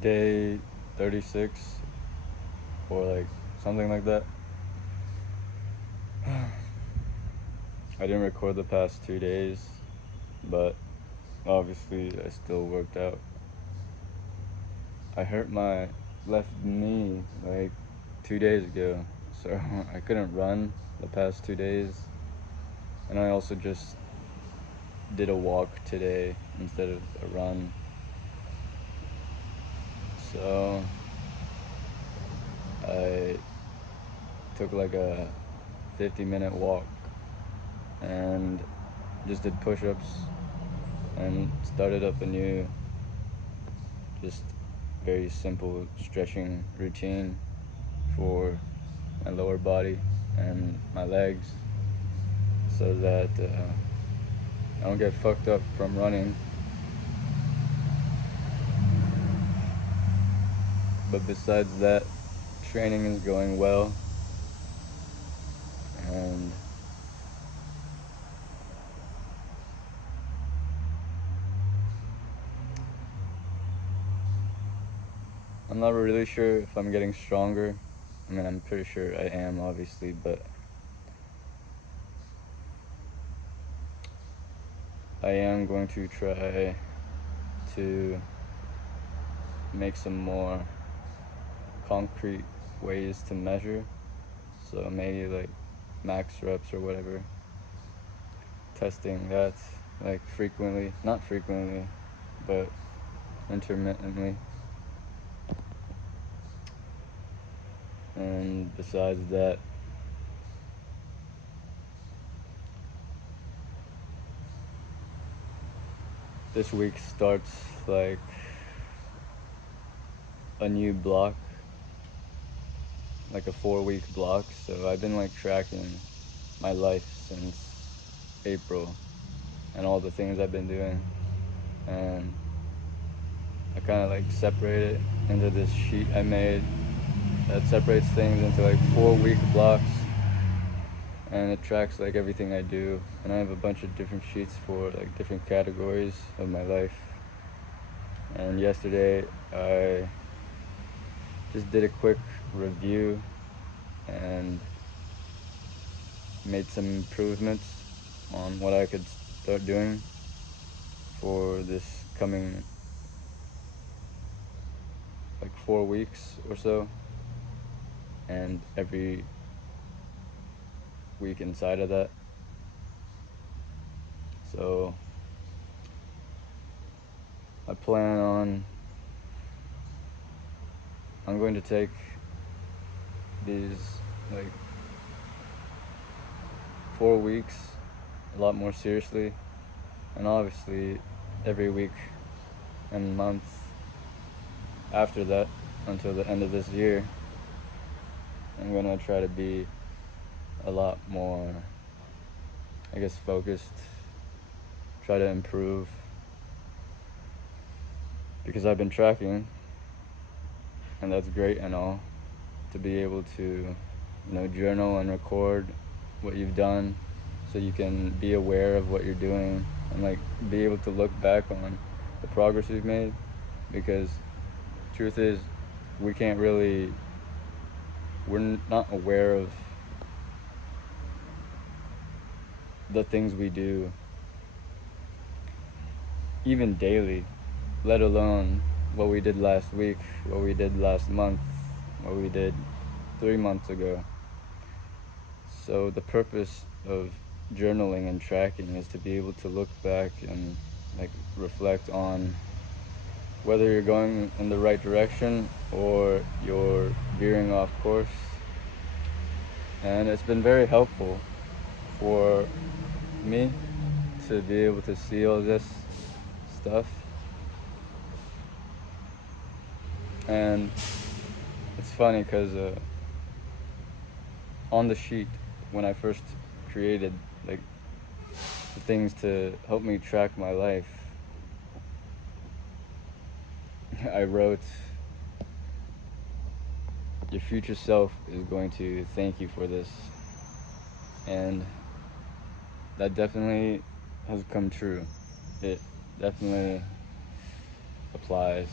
day 36 or like something like that. I didn't record the past 2 days, but obviously I still worked out. I hurt my left knee like 2 days ago, so I couldn't run the past 2 days. And I also just did a walk today instead of a run. So I took like a 50-minute walk and just did push-ups and started up a new, just very simple stretching routine for my lower body and my legs so that I don't get fucked up from running. But besides that, training is going well, and I'm not really sure if I'm getting stronger. I mean, I'm pretty sure I am, obviously, but I am going to try to make some more concrete ways to measure. So maybe like max reps or whatever. Testing that like frequently, not frequently, but intermittently. And besides that, this week starts like a new block, like a 4 week block. So I've been like tracking my life since April and all the things I've been doing. And I kind of like separate it into this sheet I made that separates things into like 4 week blocks, and it tracks like everything I do. And I have a bunch of different sheets for like different categories of my life. And yesterday I just did a quick review and made some improvements on what I could start doing for this coming like 4 weeks or so, and every week inside of that. So I plan on, I'm going to take these like 4 weeks a lot more seriously, and obviously every week and month after that until the end of this year I'm gonna try to be a lot more, I guess, focused, try to improve, because I've been tracking, and that's great and all, to be able to, journal and record what you've done so you can be aware of what you're doing and like be able to look back on the progress you've made. Because truth is, we can't really, we're not aware of the things we do even daily, let alone what we did last week, what we did last month, what we did 3 months ago. So the purpose of journaling and tracking is to be able to look back and like reflect on whether you're going in the right direction or you're veering off course. And it's been very helpful for me to be able to see all this stuff. And it's funny because on the sheet, when I first created like the things to help me track my life, I wrote, "Your future self is going to thank you for this." And that definitely has come true. It definitely applies.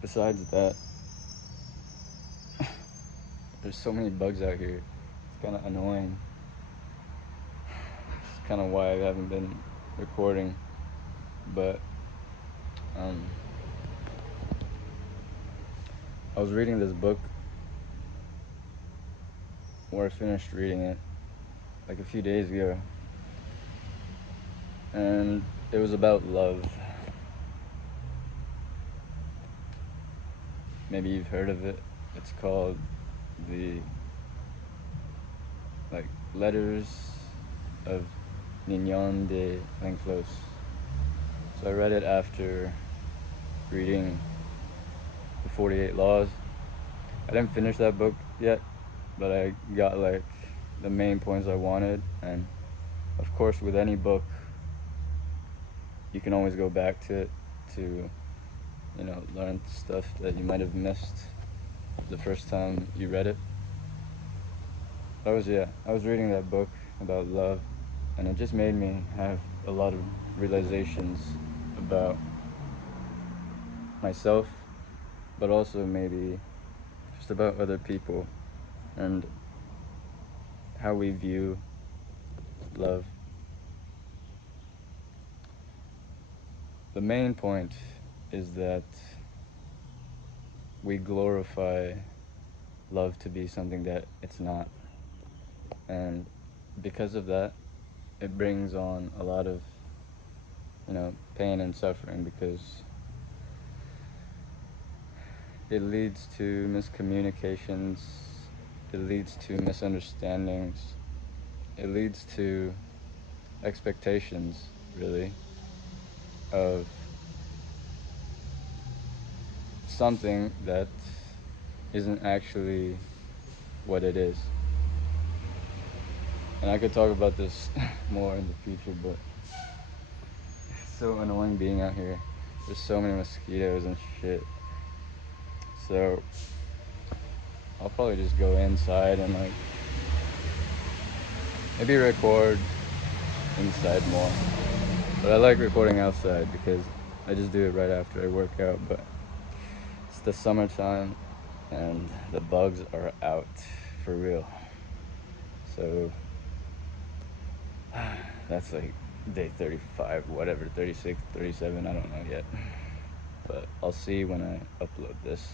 besides that, there's so many bugs out here. It's kind of annoying. It's kind of why I haven't been recording. But um, I was reading this book, where I finished reading it like a few days ago, and it was about love. Maybe you've heard of it. It's called the like Letters of Nignon de L'Enclos. So I read it after reading the 48 Laws. I didn't finish that book yet, but I got like the main points I wanted. And of course, with any book, you can always go back to it to, learn stuff that you might have missed the first time you read it. I was reading that book about love, and it just made me have a lot of realizations about myself, but also maybe just about other people and how we view love. The main point is that we glorify love to be something that it's not. And because of that, it brings on a lot of, pain and suffering, because it leads to miscommunications, it leads to misunderstandings, it leads to expectations, really, of something that isn't actually what it is. And I could talk about this more in the future, but it's so annoying being out here. There's so many mosquitoes and shit. So I'll probably just go inside and like maybe record inside more. But I like recording outside because I just do it right after I work out. But it's the summertime and the bugs are out for real. So that's like day 35, whatever, 36, 37, I don't know yet. But I'll see when I upload this.